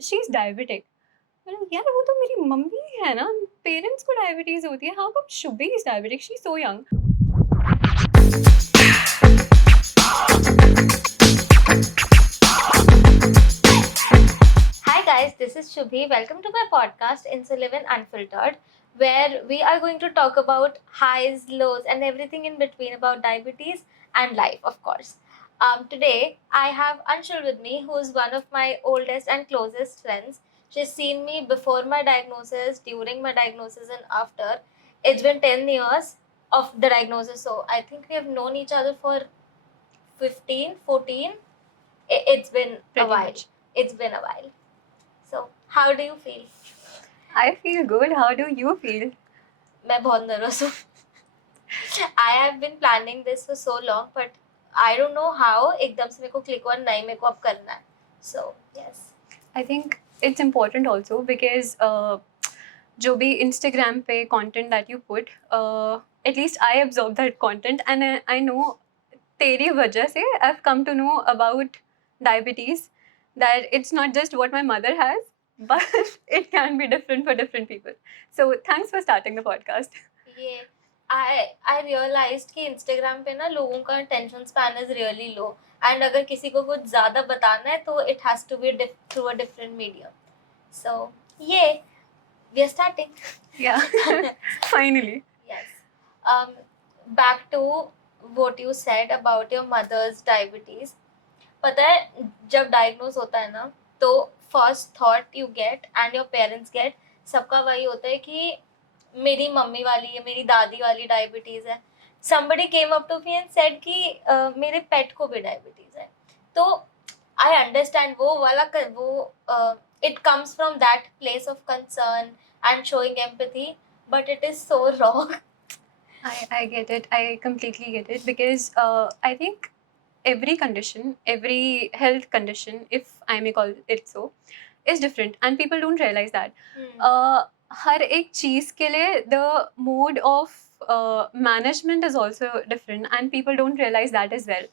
She is diabetic. यार वो तो मेरी मम्मी है ना, पेरेंट्स को डायबिटीज होती है, how come Shubhi is diabetic, she is so young. Hi guys, this is Shubhi. Welcome to my podcast Insulin Unfiltered, where we are going to talk about highs, lows, and everything in between about diabetes and life, of course. Today, I have Anshul with me, who is one of my oldest and closest friends. She's seen me before my diagnosis, during my diagnosis, and after. It's been 10 years of the diagnosis, so I think we have known each other for 15, 14. It's been a Pretty while. much. It's been a while. So, how do you feel? I feel good. How do you feel? मैं बहुत nervous हूँ. I have been planning this for so long, but I don't know how एकदम से मेरे को click हुआ नहीं मेरे को अब करना है. So yes. I think it's important also because जो भी Instagram पे content that you put, at least I absorb that content and I know तेरी वजह से I've come to know about diabetes, that it's not just what my mother has, but it can be different for different people. So thanks for starting the podcast. ये I realized कि Instagram पे ना लोगों का attention span is really low, and अगर किसी को कुछ ज़्यादा बताना है तो it has to be through a different medium. So yeah, we are starting. Yeah, finally. Yes. Back to what you said about your mother's diabetes. पता है जब डायग्नोज होता है ना तो first thought you get and your parents get सबका वही होता है कि मेरी मम्मी वाली है, मेरी दादी वाली डायबिटीज है. somebody came up to me and said कि मेरे पेट को भी डायबिटीज है. तो आई अंडरस्टैंड वो वाला वो it comes from that place of concern and showing empathy, but it is so wrong. I get it. I completely get it because I think every condition, every health condition, if I may call it so, is different and people don't realize that. हर एक चीज के लिए the mode of management is also different and people don't realize that as well.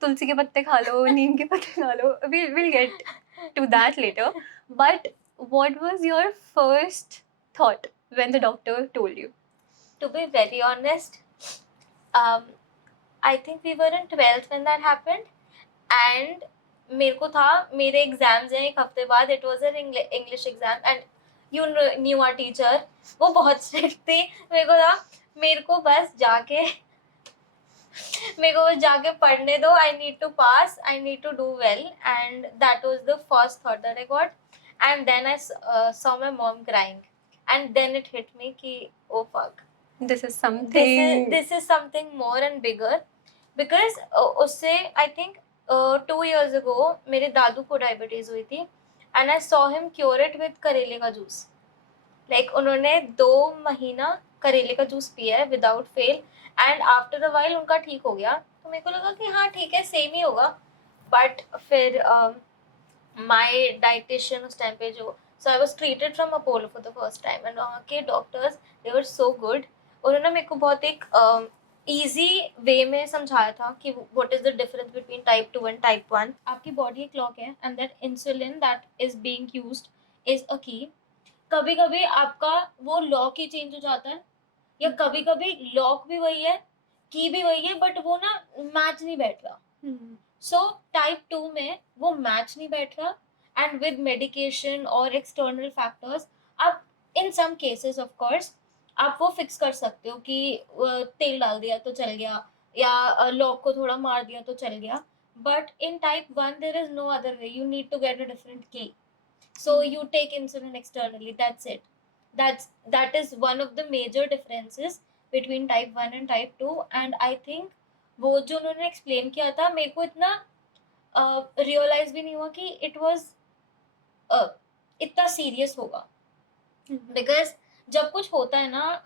तुलसी के पत्ते खा लो, नीम के पत्ते खा लो. We'll get to that later. But what was your first thought when the doctor told you? To be very honest, I think we were in 12th when that happened, and मेरे को था मेरे एग्जाम्स हैं एक हफ्ते बाद. It was an English exam and you knew our teacher, वो बहुत स्ट्रिक्ट थी. मेरे को था मेरे को बस जाके मेरे को बस जाके पढ़ने दो. I need to pass, I need to do well, and that was the first thought that I got. And then I saw my mom crying, and then it hit me कि oh fuck, This is something. this is something more and bigger. Because उससे I think 2 years ago मेरे दादू को diabetes हुई थी, and I saw him cure it with करेले का juice. Like उन्होंने 2 महीना करेले का जूस पिया है without fail, and after a while उनका ठीक हो गया. तो मेरे को लगा कि हाँ ठीक है सेम ही होगा. बट फिर माई डाइटिशियन उस टाइम पे जो, so I was treated from Apollo for the first time, and वहाँ के doctors they were so good. उन्होंने मेरे को बहुत एक ईजी वे में समझाया था कि what is the difference between type 2 and type 1. आपकी बॉडी एक क्लॉक है, and that insulin that is being used is a की. कभी कभी आपका वो लॉक ही चेंज हो जाता है, या कभी कभी लॉक भी वही है, की भी वही है, बट वो ना मैच नहीं बैठ रहा. सो टाइप 2 में वो मैच नहीं बैठ रहा, एंड विद मेडिकेशन और एक्सटर्नल फैक्टर्स आप इन सम केसेस ऑफ कोर्स आप वो फिक्स कर सकते हो कि तेल डाल दिया तो चल गया, या लॉक को थोड़ा मार दिया तो चल गया. But in type 1 there is no other way, you need to get a different key. So you take insulin externally, that's it. That is one of the major differences between type 1 and type 2. And I think वो जो उन्होंने explain किया था मेरे को इतना realise भी नहीं हुआ कि इट वाज इतना सीरियस होगा. बिकॉज जब कुछ होता है ना,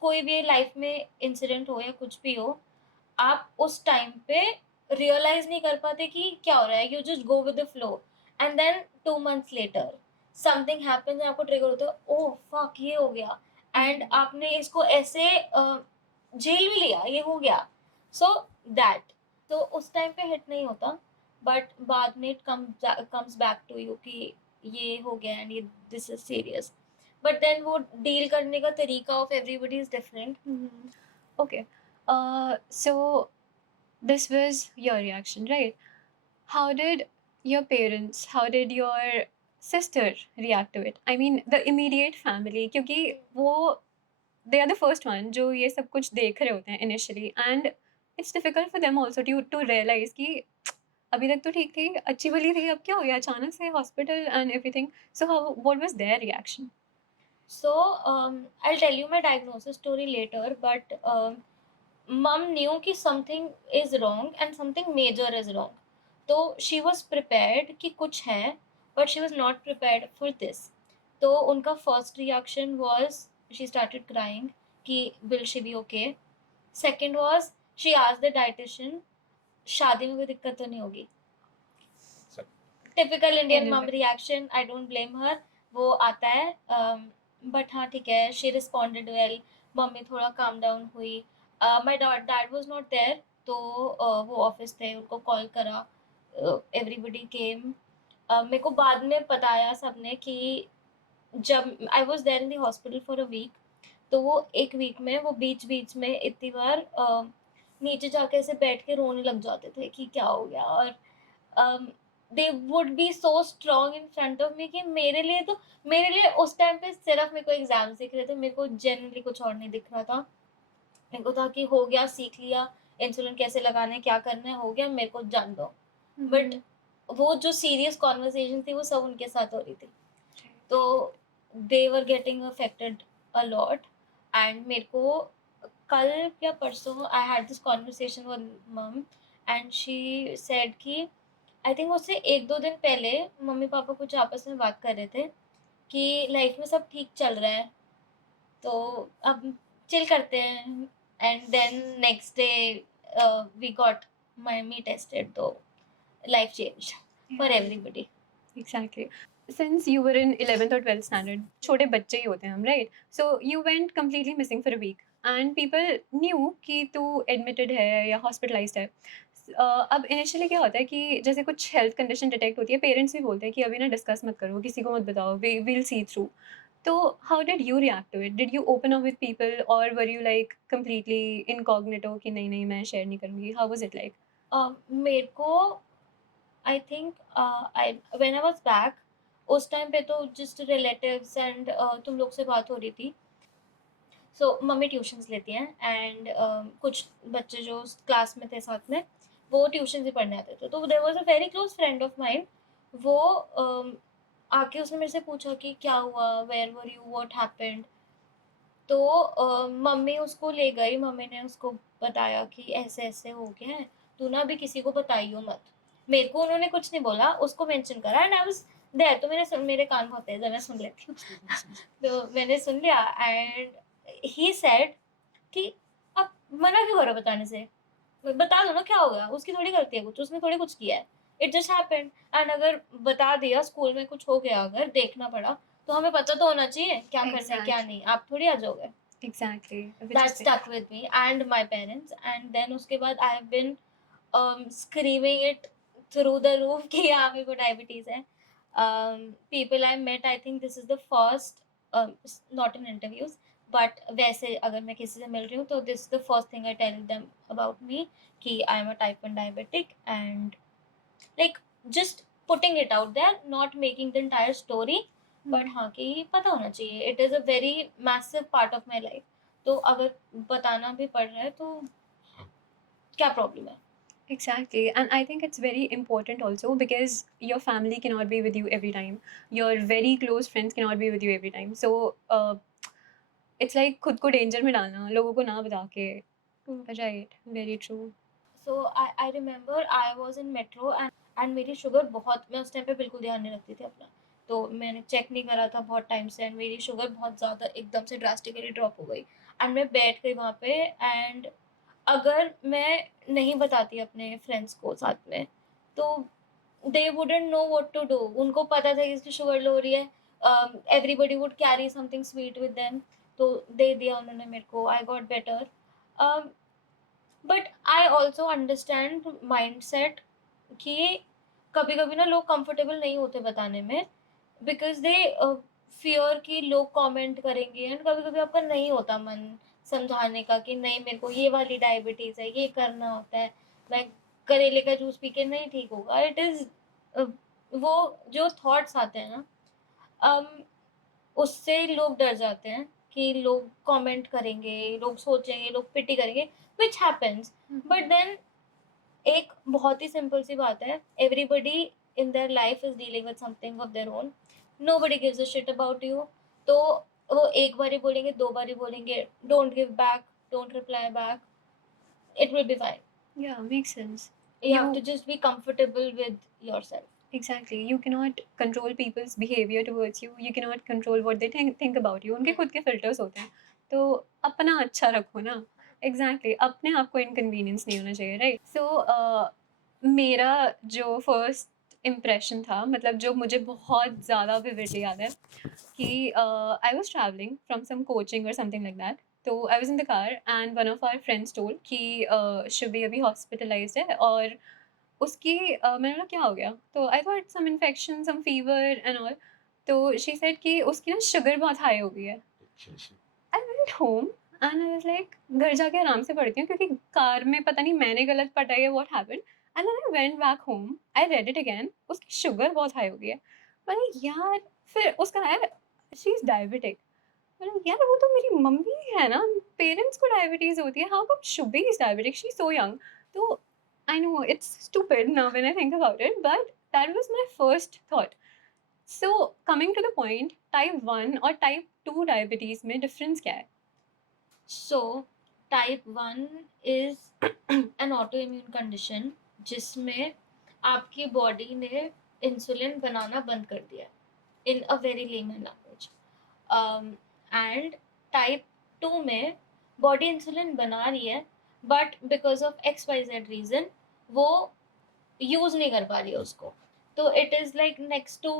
कोई भी लाइफ में इंसिडेंट हो या कुछ भी हो, आप उस टाइम पे रियलाइज नहीं कर पाते कि क्या हो रहा है. You just go with the flow, and then 2 months later something happens, आपको ट्रिगर होता है, ओह फक ये हो गया, एंड आपने इसको ऐसे झेल भी लिया, ये हो गया. सो दैट, तो उस टाइम पे हिट नहीं होता, बट बाद में it comes back to you कि ये हो गया एंड ये this is serious, but then वो डील करने का तरीका of everybody is different. Okay. So this was your reaction, right? How did your parents, how did your sister react to it? I mean, the immediate family, क्योंकि वो they are the first one जो ये सब कुछ देख रहे होते हैं initially, and it's difficult for them also to realize कि अभी तक तो ठीक थी, अच्छी भली थी, अब क्या हो गया अचानक से hospital and everything. So how, what was their reaction? So I'll tell you my diagnosis story later, but mom knew कि something is wrong and something major is wrong. तो she was prepared कि कुछ है, but she was not prepared for this. तो उनका first reaction was she started crying कि will she be okay. Second was she asked the dietitian शादी में कोई दिक्कत तो नहीं होगी. टिपिकल इंडियन मम रिएक्शन, आई डोंट ब्लेम हर, वो आता है. बट हाँ ठीक है, शी रिस्पॉन्डेड वेल, मम्मी थोड़ा काम डाउन हुई. My dad was not there, तो वो ऑफिस थे, उनको कॉल करा, एवरीबडी केम. मेरे को बाद में बताया सबने कि जब I was there in the hospital for a week, तो वो एक वीक में वो बीच बीच में इतनी बार नीचे जाके ऐसे बैठ के रोने लग जाते थे कि क्या हो गया. और they would be so strong in front of me कि मेरे लिए उस टाइम पे सिर्फ मेरे को एग्जाम्स दिख रहे थे, मेरे को जनरली कुछ और नहीं दिख रहा था. मेरे को था कि हो गया, सीख लिया, इंसुलिन कैसे लगाना है, क्या करना है, हो गया, मेरे को जान दो. बट वो जो सीरियस कॉन्वर्सेशन थी वो सब उनके साथ हो रही थी, तो they were getting affected a lot. And मेरे को कल या परसों I had this conversation with mum and she said कि आई थिंक उससे 1-2 दिन पहले मम्मी पापा कुछ आपस में बात कर रहे थे कि लाइफ में सब ठीक चल रहा है, तो अब चिल करते हैं. And then next day we got me tested, तो life change for everybody. Exactly. Since you were in 11th or 12th standard, छोटे बच्चे ही होते हैं हम, right? So you went completely missing for a week and people knew कि तू admitted है या hospitalized है. अब इनिशियली क्या होता है कि जैसे कुछ हेल्थ कंडीशन डिटेक्ट होती है, पेरेंट्स भी बोलते हैं कि अभी ना डिस्कस मत करो, किसी को मत बताओ, वी विल सी थ्रू. तो how did you react to it? Did you open up with people or were you like completely incognito कि नहीं नहीं मैं शेयर नहीं करूँगी? How was it like? मेरे को I think I when I was back, उस टाइम पे तो जस्ट रिलेटिव्स एंड तुम लोग से बात हो रही थी. सो मम्मी ट्यूशन्स लेती हैं एंड कुछ बच्चे जो क्लास में थे साथ में वो ट्यूशन ही पढ़ने आते थे. तो there was a very close friend of mine, वो आके उसने मेरे से पूछा कि क्या हुआ, where were you, what happened. तो मम्मी उसको ले गई, मम्मी ने उसको बताया कि ऐसे ऐसे हो गया है, तू ना अभी किसी को बताइयो मत. मेरे को उन्होंने कुछ नहीं बोला, उसको मेंशन करा एंड आई वाज देयर. तो मेरे कान बहुत तेज है, मैं सुन लेती हूँ. तो मैंने सुन लिया एंड ही सेड कि अब मना क्यों करो बताने से, बता दो ना क्या हो गया, उसकी थोड़ी गलती है कुछ, उसने थोड़ी कुछ किया है, इट जस्ट हैपेंड. एंड अगर बता दिया, स्कूल में कुछ हो गया, अगर देखना पड़ा, तो हमें पता तो होना चाहिए क्या करना है क्या नहीं. आप थोड़ी आ जाओगे. Exactly. That stuck with me and my parents. And then उसके बाद I have been screaming it through the roof कि हाँ मेरे को diabetes है. People I met, I think this is the first, not in interviews, but वैसे अगर मैं किसी से मिल रही हूँ तो this is the first thing I tell them about me कि I am a type 1 diabetic. And like just putting it out there, not making the entire story, but हाँ कि पता होना चाहिए, it is a very massive part of my life. तो अगर बताना भी पड़ रहा है तो क्या प्रॉब्लम है. Exactly. And I think it's very important also because your family cannot be with you every time. Your very close friends cannot be with you every time. So it's like खुद को danger में डालना लोगों को ना बता के. Right. Very true. So I remember I was in metro and मेरी शुगर बहुत, मैं उस टाइम पे बिल्कुल ध्यान नहीं रखती थी अपना, तो मैंने चेक नहीं करा था बहुत टाइम से एंड मेरी शुगर बहुत ज़्यादा एकदम से ड्रास्टिकली ड्रॉप हो गई. एंड मैं बैठ गई वहाँ पे एंड अगर मैं नहीं बताती अपने फ्रेंड्स को साथ में, तो they wouldn't know what to do. उनको पता था कि इसकी शुगर लो हो रही है, everybody would carry something sweet with them, तो दे दिया उन्होंने मेरे को, I got better. But I also understand mind set कि कभी कभी ना लोग कंफर्टेबल नहीं होते बताने में. बिकॉज दे फियर कि लोग कमेंट करेंगे, एंड कभी कभी आपका नहीं होता मन समझाने का कि नहीं मेरे को ये वाली डायबिटीज है, ये करना होता है, मैं करेले का जूस पी के नहीं ठीक होगा। इट इज वो जो थॉट्स आते हैं ना, um, उससे लोग डर जाते हैं कि लोग कमेंट करेंगे, लोग सोचेंगे, लोग पिटी करेंगे, विच हैपेंस। बट देन एक बहुत ही सिंपल सी बात है, everybody in their life is dealing with something of their own, nobody gives a shit about you. तो वो एक बारी बोलेंगे, दो बारी बोलेंगे, don't give back, don't reply back, it will be fine. Yeah, makes sense. You have You to just be comfortable with yourself. exactly. You cannot control people's behavior towards you. You cannot control what they think about you. उनके खुद के filters होते हैं. तो अपना अच्छा रखो ना. Exactly. अपने आप को inconvenience नहीं होना चाहिए, right? So मेरा जो first impression था, मतलब जो मुझे बहुत ज़्यादा vividly याद है कि I was traveling from some coaching or something like that. तो I was in the car and one of our friends told कि शुभी अभी hospitalized है और उसकी मैंने बोला क्या हो गया? तो I thought some infection, some fever and all. तो शी सेड कि उसकी ना शुगर बहुत हाई हो गई है। I went home and I was like घर जाके आराम से पढ़ती हूँ क्योंकि कार में पता नहीं मैंने गलत पढ़ा है what happened. And then I went back home, I read it again, उसकी शुगर बहुत हाई हो गई है। मैंने यार, फिर उसका है शी इज़ डायबिटिक। मैंने यार वो तो मेरी मम्मी है ना, पेरेंट्स को डायबिटीज़ होती है, how come Shubhi is diabetic, she is so young. तो I know it's stupid now when I think about it, but that was my first thought. So coming to the point, type 1 और type 2 diabetes में difference क्या है? So type 1 is an autoimmune condition जिसमें आपकी body ने insulin बनाना बंद कर दिया, in a very layman language. And type 2 में बॉडी इंसुलिन बना रही है, but because of X Y Z reason वो यूज नहीं कर पा रही है उसको। तो it is like next to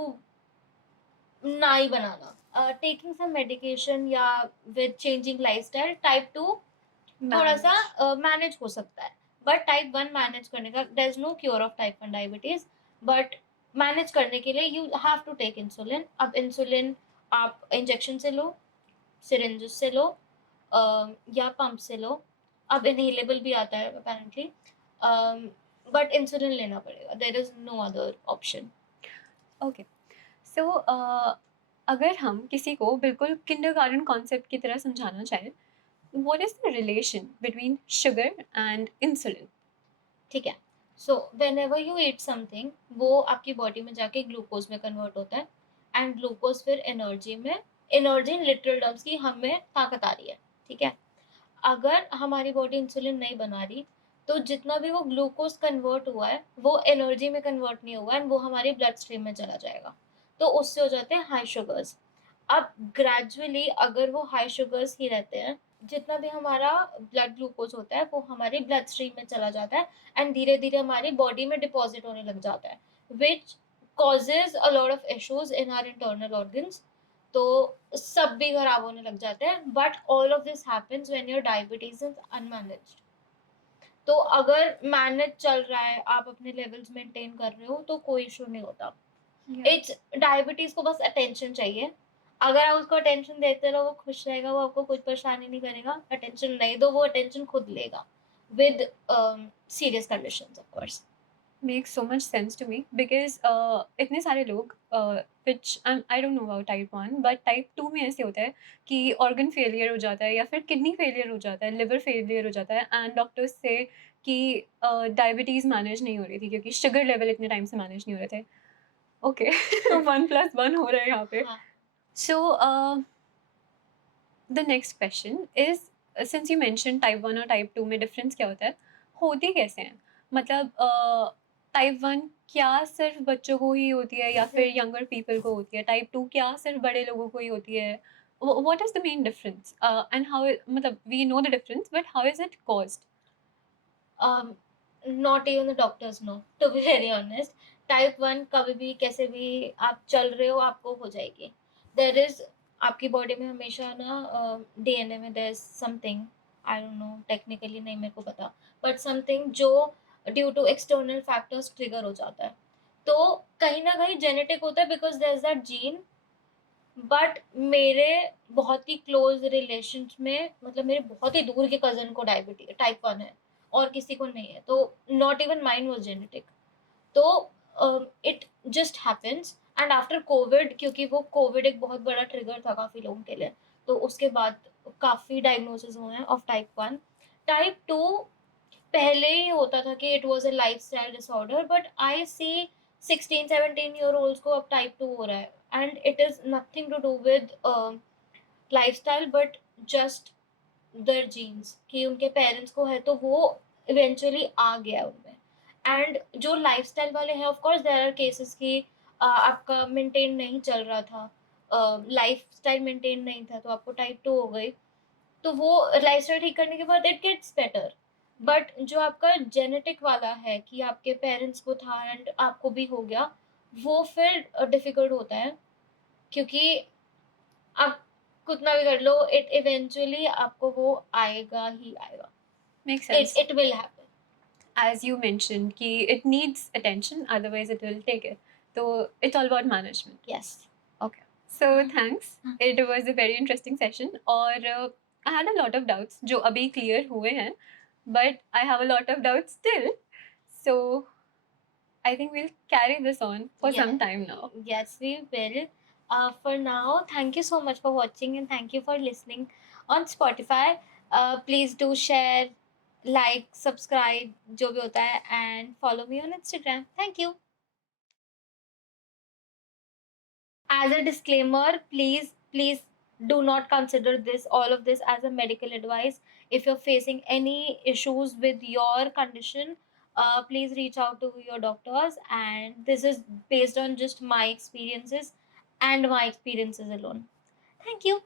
ना ही बनाना। टेकिंग सम मेडिकेशन या विद चेंजिंग लाइफस्टाइल टाइप 2 थोड़ा सा मैनेज हो सकता है, बट टाइप 1 मैनेज करने का, there is no cure of type 1 diabetes, but manage करने के लिए you have to take insulin. अब इंसुलिन आप इंजेक्शन से लो, सिरिंज से लो, या पंप से लो। अब इनहेलेबल भी आता है अपेरेंटली, बट इंसुलिन लेना पड़ेगा, there is no other option. Okay, so अगर हम किसी को बिल्कुल किंडरगार्टन कॉन्सेप्ट की तरह समझाना चाहें, what is the relation between sugar and insulin? ठीक है, so when ever you eat something, वो आपकी बॉडी में जाके ग्लूकोज में कन्वर्ट होता है, एंड ग्लूकोज फिर एनर्जी में, एनर्जी इन लिटरल टर्म्स की हमें ताकत आ रही है। ठीक है, अगर हमारी बॉडी इंसुलिन नहीं बना रही, तो जितना भी वो ग्लूकोज कन्वर्ट हुआ है वो एनर्जी में कन्वर्ट नहीं हुआ, एंड वो हमारी ब्लड स्ट्रीम में चला जाएगा, तो उससे हो जाते हैं हाई शुगर्स। अब ग्रेजुअली अगर वो हाई शुगर्स ही रहते हैं, जितना भी हमारा ब्लड ग्लूकोज होता है वो हमारी ब्लड स्ट्रीम में चला जाता है, एंड धीरे धीरे हमारी बॉडी में डिपॉजिट होने लग जाता है, which causes a lot of issues in our internal organs. तो सब भी खराब होने लग जाते हैं, but all of this happens when your diabetes is unmanaged. तो अगर मैनेज चल रहा है, आप अपने लेवल्स मेंटेन कर रहे हो, तो कोई इशू नहीं होता। इट्स डायबिटीज को बस अटेंशन चाहिए। अगर आप उसको अटेंशन देते रहो, वो खुश रहेगा, वो आपको कुछ परेशानी नहीं करेगा। अटेंशन नहीं दो, वो अटेंशन खुद लेगा with serious conditions of course. Makes so much sense to me because इतने सारे लोग which I don't know about type 1 but type 2 में ऐसे होता है कि organ failure हो जाता है या फिर kidney failure हो जाता है, liver failure हो जाता है and doctors से कि diabetes manage नहीं हो रही थी क्योंकि sugar level इतने time से manage नहीं हो रहे थे। Okay, 1+1 हो रहा है यहाँ पे। हाँ, So the next question is since you mentioned type 1 और type 2 में difference क्या होता है, होती कैसे हैं? मतलब टाइप 1 क्या सिर्फ बच्चों को ही होती है या फिर यंगर पीपल को होती है? टाइप 2 क्या सिर्फ बड़े लोगों को ही होती है? What is the main difference? And how मतलब we know the difference but how is it caused? Not even the doctors know, to be very honest. Type 1 कभी भी कैसे भी आप चल रहे हो, आपको हो जाएगी। देयर इज आपकी बॉडी में हमेशा ना डीएनए में there is something, I don't know technically, नहीं मेरे को पता, बट समथिंग जो due to external factors trigger हो जाता है। तो कहीं ना कहीं जेनेटिक होता है because there is that gene. But मेरे बहुत ही क्लोज रिलेशन में, मतलब मेरे बहुत ही दूर के कजन को डायबिटीज टाइप 1 है और किसी को नहीं है, तो not even mine was genetic. तो it just happens. And after Covid, क्योंकि वो कोविड एक बहुत बड़ा ट्रिगर था काफी लोगों के लिए, तो उसके बाद काफी डायग्नोसिस हुए हैं ऑफ टाइप 1। टाइप 2 पहले ही होता था कि it was a lifestyle disorder, but I see 16-17 year old को अब टाइप 2 हो रहा है। And it is nothing to do with lifestyle, but just their genes, कि उनके पेरेंट्स को है तो वो इवेंचुअली आ गया उनमें। एंड जो लाइफस्टाइल वाले हैं, of course there are cases कि आपका मेंटेन नहीं चल रहा था, लाइफस्टाइल मेंटेन नहीं था तो आपको टाइप 2 हो गई, तो वो लाइफस्टाइल ठीक करने के बाद इट गेट्स बेटर। बट जो आपका जेनेटिक वाला है कि आपके पेरेंट्स को था एंड आपको भी हो गया, वो फिर डिफिकल्ट होता है, क्योंकि आप कितना भी कर लो, इट इवेंचुअली आपको वो आएगा ही आएगा। Makes it sense. It will happen. As you mentioned, ki it needs attention, otherwise it will take it. So it's all about management. Yes. Okay. So thanks. It was a very interesting session. और I had a lot of doubts जो अभी clear हुए हैं, but I have a lot of doubts still. So I think we'll carry this on for some time now. Yes, we will. For now, thank you so much for watching and thank you for listening on Spotify. Please do share, like, subscribe, जो भी होता है, and follow me on Instagram. Thank you. As a disclaimer, please do not consider this all of this as a medical advice. If you're facing any issues with your condition, please reach out to your doctors, and this is based on just my experiences and my experiences alone. Thank you.